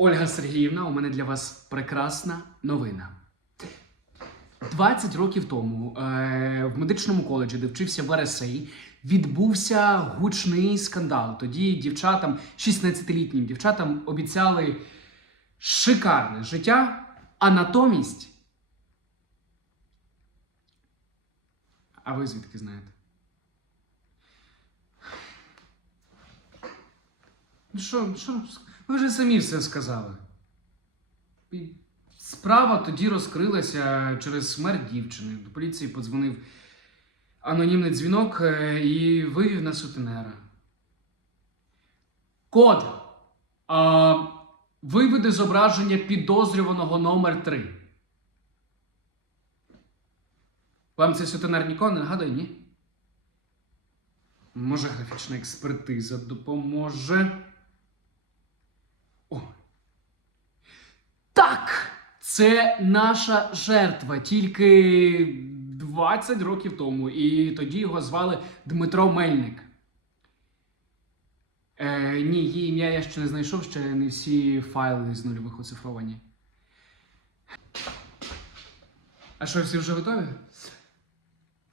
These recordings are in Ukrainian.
Ольга Сергіївна, у мене для вас прекрасна новина. 20 років тому е, в медичному коледжі, де вчився в РСА, відбувся гучний скандал. Тоді дівчатам, 16-літнім дівчатам, обіцяли шикарне життя, а натомість. А ви звідки знаєте? Ну що, що? Ви вже самі все сказали. І справа тоді розкрилася через смерть дівчини. До поліції подзвонив анонімний дзвінок е, і вивів на сутенера. Код. А, виведе зображення підозрюваного номер 3 Вам цей сутенер нікого не нагадує, ні? Може, графічна експертиза допоможе. Це наша жертва тільки 20 років тому. І тоді його звали Дмитро Мельник. Е, ні, її ім'я я ще не знайшов, ще не всі файли з нульових оцифровані. А що, всі вже готові?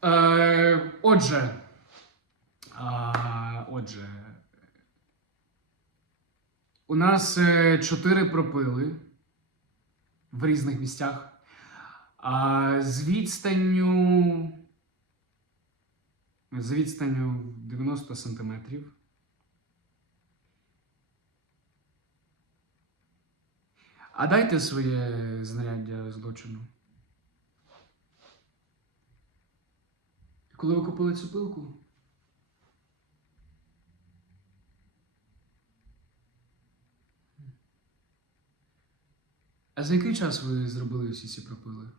Е, отже. А, отже. У нас е, чотири пропили в різних місцях. А з відстанню. З відстанню 90 сантиметрів. А дайте своє знаряддя злочину. Коли ви купили цю пилку? А за який час ви зробили всі ці пропили?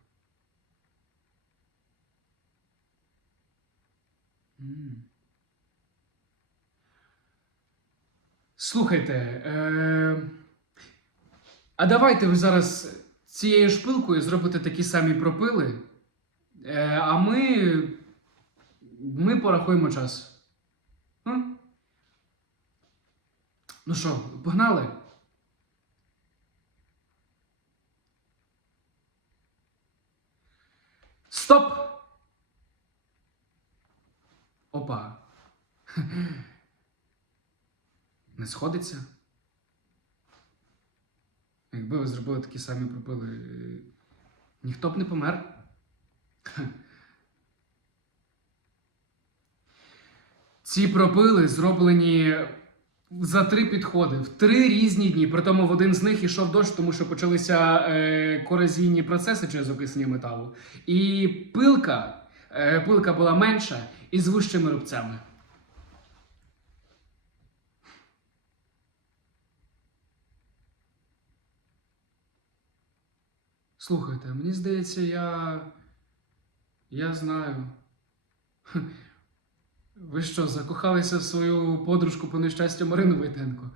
М. Слухайте, е... а давайте ви зараз цією шпилкою зробите такі самі пропили, е... а ми. Ми порахуємо час. М? Ну що, погнали? Опа. Не сходиться? Якби ви зробили такі самі пропили, е, ніхто б не помер. Ці пропили зроблені за три підходи в три різні дні. Притому в один з них ішов дощ, тому що почалися е, корозійні процеси через окиснення металу. І пилка, пилка була менша і з вищими рубцями. Слухайте, мені здається, я. Я знаю. Ви що, закохалися в свою подружку по нещастю Марину Войтенко?